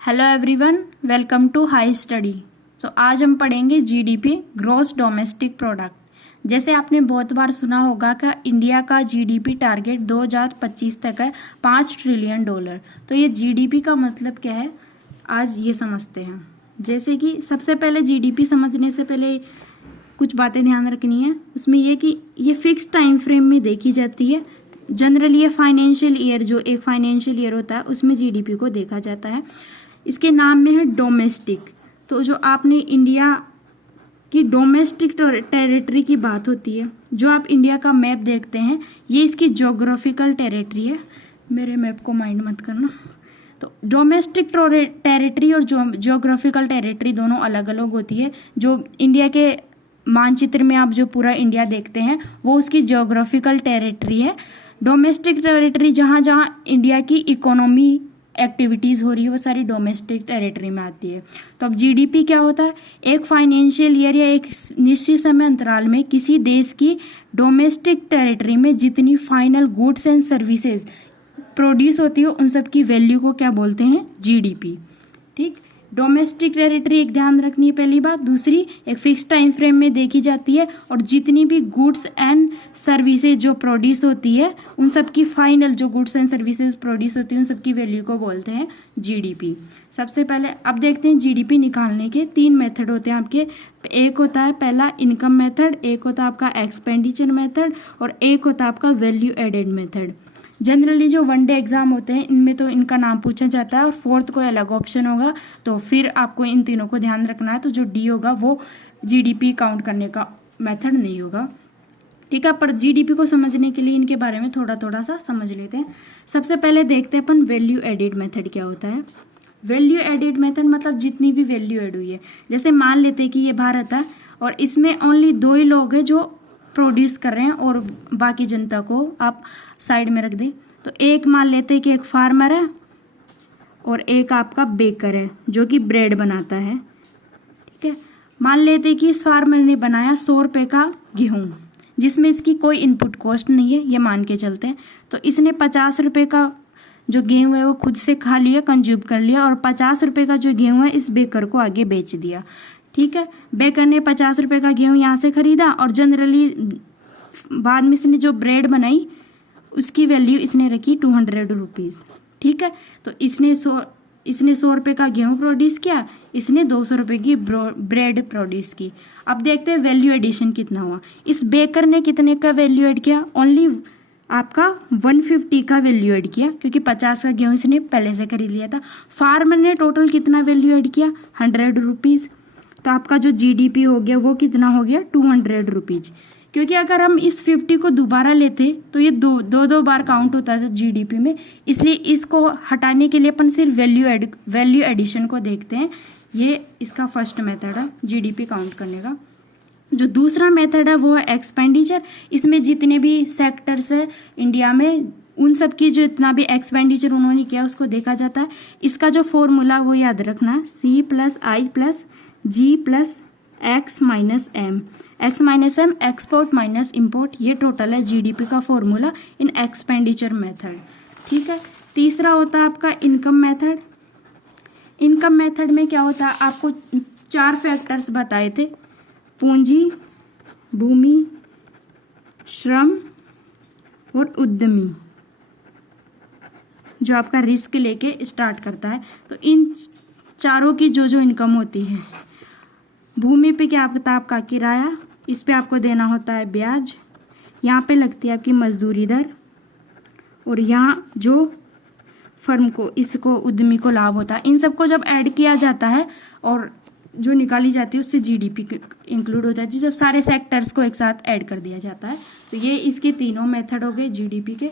Hello everyone, welcome to High Study. आज हम पढ़ेंगे जीडीपी, ग्रॉस डोमेस्टिक प्रोडक्ट। जैसे आपने बहुत बार सुना होगा कि इंडिया का जीडीपी टारगेट 2025 तक है $5 ट्रिलियन। तो ये जीडीपी का मतलब क्या है, आज ये समझते हैं। जैसे कि सबसे पहले जीडीपी समझने से पहले कुछ बातें ध्यान रखनी है। उसमें ये कि ये फिक्स टाइम फ्रेम में देखी जाती है। जनरली ये फाइनेंशियल ईयर, जो एक फाइनेंशियल ईयर होता है उसमें जीडीपी को देखा जाता है। इसके नाम में है डोमेस्टिक। तो जो आपने इंडिया की डोमेस्टिक टेरिटरी की बात होती है, जो आप इंडिया का मैप देखते हैं, ये इसकी ज्योग्राफिकल टेरिटरी है। मेरे मैप को माइंड मत करना। तो डोमेस्टिक टेरिटरी और ज्योग्राफिकल टेरिटरी दोनों अलग अलग होती है। जो इंडिया के मानचित्र में आप जो पूरा इंडिया देखते हैं वो उसकी ज्योग्राफिकल टेरिटरी है। डोमेस्टिक टेरिटरी जहाँ जहाँ इंडिया की इकोनॉमी एक्टिविटीज़ हो रही है वो सारी डोमेस्टिक टेरिटरी में आती है। तो अब जीडीपी क्या होता है, एक फाइनेंशियल ईयर या एक निश्चित समय अंतराल में किसी देश की डोमेस्टिक टेरिटरी में जितनी final goods and services produce होती है उन सब की वैल्यू को क्या बोलते हैं, जीडीपी। ठीक, डोमेस्टिक टेरिटरी एक ध्यान रखनी है पहली बात। दूसरी, एक फिक्स टाइम फ्रेम में देखी जाती है और जितनी भी गुड्स एंड सर्विसेज जो प्रोड्यूस होती है उन सब की फाइनल जो गुड्स एंड सर्विसेज प्रोड्यूस होती है उन सब की वैल्यू को बोलते हैं जीडीपी। सबसे पहले अब देखते हैं जीडीपी निकालने के 3 मेथड होते हैं आपके। एक होता है पहला इनकम मेथड, एक होता है आपका एक्सपेंडिचर मेथड और एक होता है आपका वैल्यू एडेड मेथड। जनरली जो वनडे एग्जाम होते हैं इनमें तो इनका नाम पूछा जाता है और फोर्थ कोई अलग ऑप्शन होगा, तो फिर आपको इन तीनों को ध्यान रखना है। तो जो डी होगा वो जीडीपी काउंट करने का मेथड नहीं होगा। ठीक है, पर जीडीपी को समझने के लिए इनके बारे में थोड़ा थोड़ा सा समझ लेते हैं। सबसे पहले देखते हैं अपन वैल्यू एडेड मेथड क्या होता है। वैल्यू एडेड मेथड मतलब जितनी भी वैल्यू एड हुई है, जैसे मान लेते हैं कि ये भारत है और इसमें ओनली 2 ही लोग हैं जो प्रोड्यूस कर रहे हैं और बाकी जनता को आप साइड में रख दें। तो एक मान लेते हैं कि एक फार्मर है और एक आपका बेकर है जो कि ब्रेड बनाता है। ठीक है, मान लेते हैं कि इस फार्मर ने बनाया 100 रुपये का गेहूँ जिसमें इसकी कोई इनपुट कॉस्ट नहीं है, ये मान के चलते हैं। तो इसने 50 रुपये का जो गेहूँ है वो खुद से खा लिया, कंज्यूम कर लिया और 50 रुपये का जो गेहूँ है इस बेकर को आगे बेच दिया। ठीक है, बेकर ने 50 रुपये का गेहूँ यहाँ से खरीदा और जनरली बाद में इसने जो ब्रेड बनाई उसकी वैल्यू इसने रखी 200 रुपीज़। ठीक है, तो इसने 100 रुपये का गेहूँ प्रोड्यूस किया, इसने 200 रुपये की ब्रेड प्रोड्यूस की। अब देखते हैं वैल्यू एडिशन कितना हुआ। इस बेकर ने कितने का वैल्यू एड किया, ओनली आपका 150 का वैल्यू एड किया क्योंकि 50 का गेहूँ इसने पहले से खरीद लिया था। फार्मर ने टोटल कितना वैल्यू एड किया, 100 रुपीज़। तो आपका जो जीडीपी हो गया वो कितना हो गया, 200 रुपीज़। क्योंकि अगर हम इस 50 को दोबारा लेते तो ये दो बार काउंट होता था जीडीपी में, इसलिए इसको हटाने के लिए अपन सिर्फ वैल्यू एडिशन को देखते हैं। ये इसका फर्स्ट मेथड है जीडीपी काउंट करने का। जो दूसरा मेथड है वो है एक्सपेंडिचर। इसमें जितने भी सेक्टर्स है इंडिया में उन सब की जो इतना भी एक्सपेंडिचर उन्होंने किया उसको देखा जाता है। इसका जो फॉर्मूला वो याद रखना है, C+I+G+X-M। X-M export minus import, ये टोटल है जीडीपी का फॉर्मूला इन एक्सपेंडिचर मेथड। ठीक है, तीसरा होता है आपका इनकम मेथड। इनकम मेथड में क्या होता है, आपको 4 फैक्टर्स बताए थे, पूंजी, भूमि, श्रम और उद्यमी, जो आपका रिस्क लेके स्टार्ट करता है। तो इन चारों की जो इनकम होती है, भूमि पे क्या होता है आपका किराया, इस पे आपको देना होता है ब्याज, यहाँ पे लगती है आपकी मजदूरी दर और यहाँ जो फर्म को इसको उद्यमी को लाभ होता है। इन सबको जब ऐड किया जाता है और जो निकाली जाती है उससे जीडीपी इंक्लूड हो जाती है, जब सारे सेक्टर्स को एक साथ ऐड कर दिया जाता है। तो ये इसके तीनों मेथड हो गए जीडीपी के।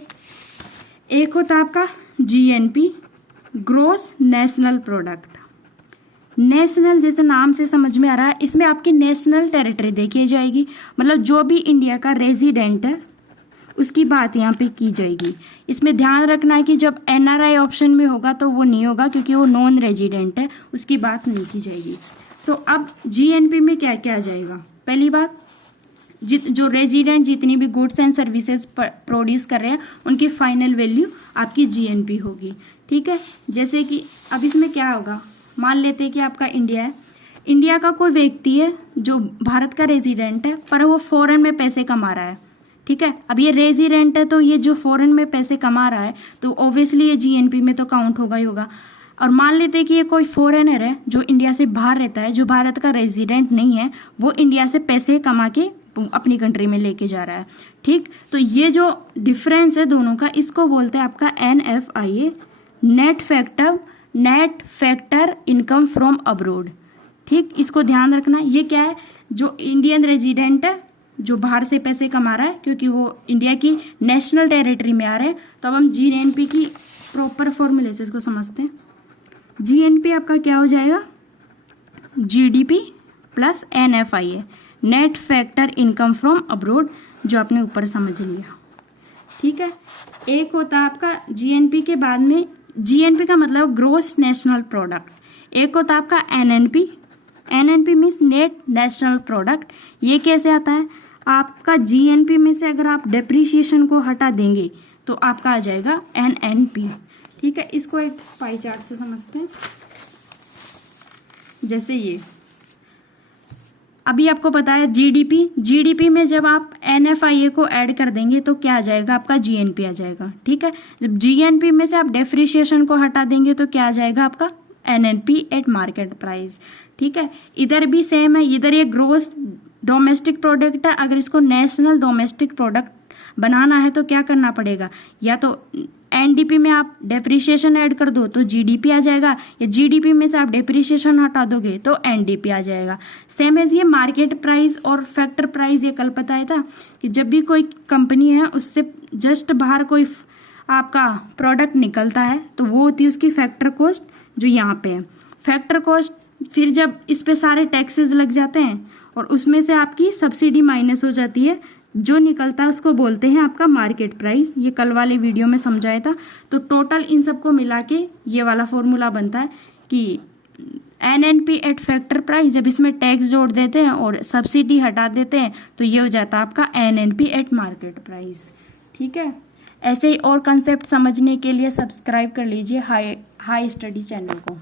एक होता है आपका GNP, gross national product. National जैसे नाम से समझ में आ रहा है, इसमें आपकी नेशनल टेरिटरी देखी जाएगी, मतलब जो भी इंडिया का रेजिडेंट है उसकी बात यहाँ पे की जाएगी। इसमें ध्यान रखना है कि जब एनआरआई ऑप्शन में होगा तो वो नहीं होगा क्योंकि वो नॉन रेजिडेंट है, उसकी बात नहीं की जाएगी। तो अब जीएनपी में क्या क्या आ जाएगा, पहली बात जो रेजिडेंट जितनी भी गुड्स एंड सर्विसेज प्रोड्यूस कर रहे हैं उनकी फाइनल वैल्यू आपकी जीएनपी होगी। ठीक है, जैसे कि अब इसमें क्या होगा, मान लेते हैं कि आपका इंडिया है, इंडिया का कोई व्यक्ति है जो भारत का रेजिडेंट है पर वो फॉरेन में पैसे कमा रहा है। ठीक है, अब ये रेजिडेंट है तो ये जो फॉरेन में पैसे कमा रहा है तो ऑब्वियसली ये जीएनपी में तो काउंट होगा ही होगा। और मान लेते हैं कि ये कोई फॉरेनर है जो इंडिया से बाहर रहता है, जो भारत का रेजिडेंट नहीं है, वो इंडिया से पैसे कमा के अपनी कंट्री में लेके जा रहा है। ठीक, तो ये जो डिफरेंस है दोनों का, इसको बोलते हैं आपका NFIA, net factor income from abroad. ठीक, इसको ध्यान रखना। ये क्या है, जो इंडियन रेजिडेंट है जो बाहर से पैसे कमा रहा है क्योंकि वो इंडिया की नेशनल टेरिटरी में आ रहे हैं। तो अब हम जीएनपी की प्रॉपर फॉर्मूले से इसको समझते हैं। जीएनपी आपका क्या हो जाएगा, GDP plus NFIA, net factor income from abroad, जो आपने ऊपर समझ लिया। ठीक है, एक होता है आपका जीएनपी के बाद में, जीएनपी का मतलब ग्रोस नेशनल प्रोडक्ट, एक होता है आपका NNP means net national product. ये कैसे आता है, आपका जीएनपी में से अगर आप डेप्रिसिएशन को हटा देंगे तो आपका आ जाएगा एनएनपी। ठीक है, इसको एक पाई चार्ट से समझते हैं। जैसे ये अभी आपको पता है जीडीपी में जब आप NFIA को ऐड कर देंगे तो क्या आ जाएगा, आपका जीएनपी आ जाएगा। ठीक है, जब जीएनपी में से आप डेप्रिसिएशन को हटा देंगे तो क्या आ जाएगा आपका NNP एट मार्केट प्राइस। ठीक है, इधर भी सेम है, इधर ये ग्रोस डोमेस्टिक प्रोडक्ट है, अगर इसको नेशनल डोमेस्टिक प्रोडक्ट बनाना है तो क्या करना पड़ेगा, या तो एनडीपी में आप डेप्रिसिएशन ऐड कर दो तो जीडीपी आ जाएगा, या जीडीपी में से आप डेप्रिसिएशन हटा दोगे तो एनडीपी आ जाएगा। सेम एज ये मार्केट प्राइस और फैक्टर प्राइस, ये कल बताया था कि जब भी कोई कंपनी है उससे जस्ट बाहर कोई आपका प्रोडक्ट निकलता है तो वो होती है उसकी फैक्टर कॉस्ट, जो यहाँ पे है फैक्टर कॉस्ट। फिर जब इस पे सारे टैक्सेस लग जाते हैं और उसमें से आपकी सब्सिडी माइनस हो जाती है, जो निकलता है उसको बोलते हैं आपका मार्केट प्राइस। ये कल वाले वीडियो में समझाया था। तो टोटल इन सबको मिला के ये वाला फॉर्मूला बनता है कि एनएनपी एट फैक्टर प्राइस, जब इसमें टैक्स जोड़ देते हैं और सब्सिडी हटा देते हैं तो ये हो जाता है आपका एनएनपी एट मार्केट प्राइस। ठीक है, ऐसे ही और कंसेप्ट समझने के लिए सब्सक्राइब कर लीजिए हाई स्टडी चैनल को।